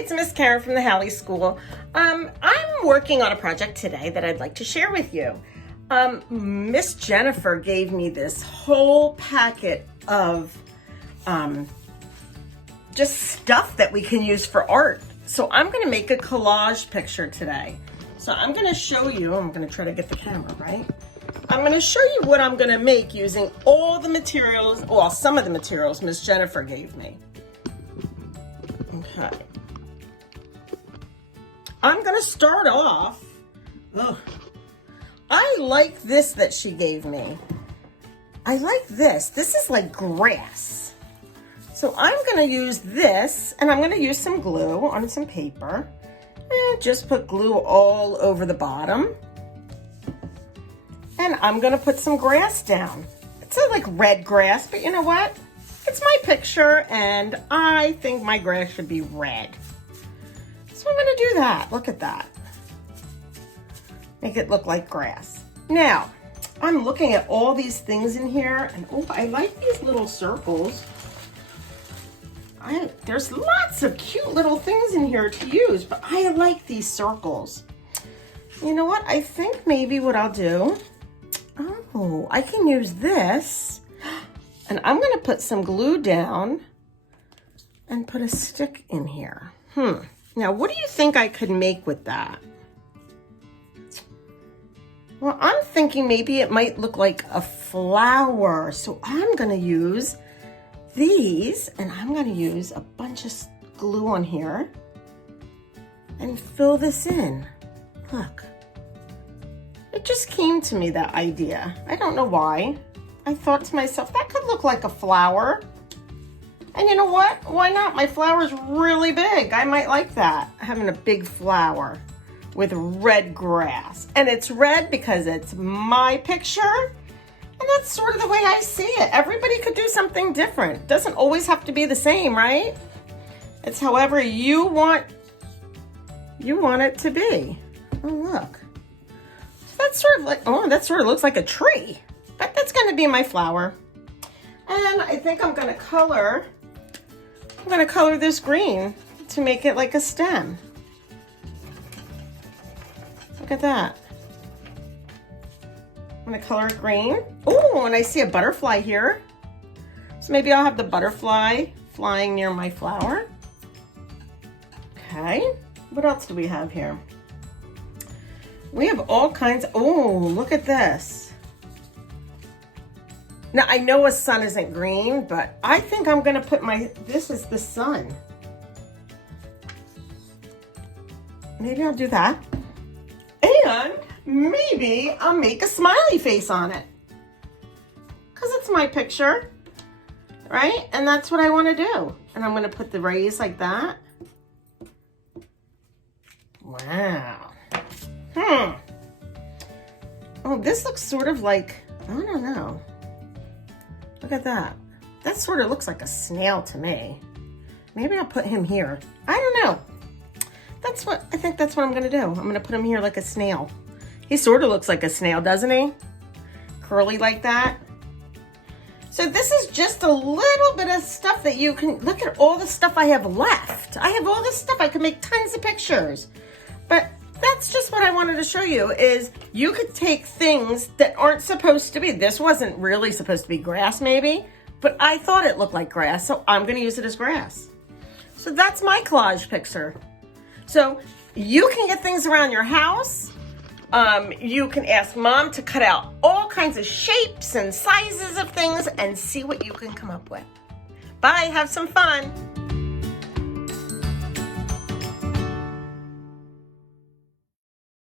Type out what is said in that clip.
it's Miss Karen from the Halley School. I'm working on a project today that I'd like to share with you. Miss Jennifer gave me this whole packet of just stuff that we can use for art. So I'm going to make a collage picture today. So I'm going to show you, I'm going to try to get the camera right. I'm going to show you what I'm going to make using all the materials, well, some of the materials Miss Jennifer gave me. Okay. I'm going to start off. I like this that she gave me. I like this. This is like grass. So I'm going to use this, and I'm going to use some glue on some paper. And just put glue all over the bottom. And I'm going to put some grass down. It's like red grass, but you know what? It's my picture, and I think my grass should be red. So I'm going to do that. Look at that. Make it look like grass. Now, I'm looking at all these things in here, and oh, I like these little circles. There's lots of cute little things in here to use, but I like these circles. You know what? I think maybe what I'll do, oh, I can use this, and I'm going to put some glue down and put a stick in here. Now, what do you think I could make with that? Well, I'm thinking maybe it might look like a flower. So I'm going to use these, and I'm going to use a bunch of glue on here and fill this in. Look. It just came to me, that idea. I don't know why. I thought to myself, that could look like a flower. And you know what? Why not? My flower's really big. I might like that, having a big flower with red grass. And it's red because it's my picture. And that's sort of the way I see it. Everybody could do something different. It doesn't always have to be the same, right? It's however you want it to be. Oh, look. That's sort of like, oh, that sort of looks like a tree. But that's going to be my flower. And I think I'm going to color this green to make it like a stem. Look at that. I'm going to color it green. Oh, and I see a butterfly here. So maybe I'll have the butterfly flying near my flower. Okay. What else do we have here? We have all kinds. Oh, look at this. Now, I know a sun isn't green, but I think I'm going to put this is the sun. Maybe I'll do that. And maybe I'll make a smiley face on it. Because it's my picture, right? And that's what I want to do. And I'm going to put the rays like that. Wow. Oh, this looks sort of like, I don't know. Look at that. That sort of looks like a snail to me. Maybe I'll put him here. I don't know. I think that's what I'm going to do. I'm going to put him here like a snail. He sort of looks like a snail, doesn't he? Curly like that. So this is just a little bit of stuff that you can, look at all the stuff I have left. I have all this stuff. I can make tons of pictures. But that's just what I wanted to show you, is you could take things that aren't supposed to be. This wasn't really supposed to be grass maybe, but I thought it looked like grass, so I'm going to use it as grass. So that's my collage picture. So you can get things around your house. You can ask Mom to cut out all kinds of shapes and sizes of things and see what you can come up with. Bye, have some fun.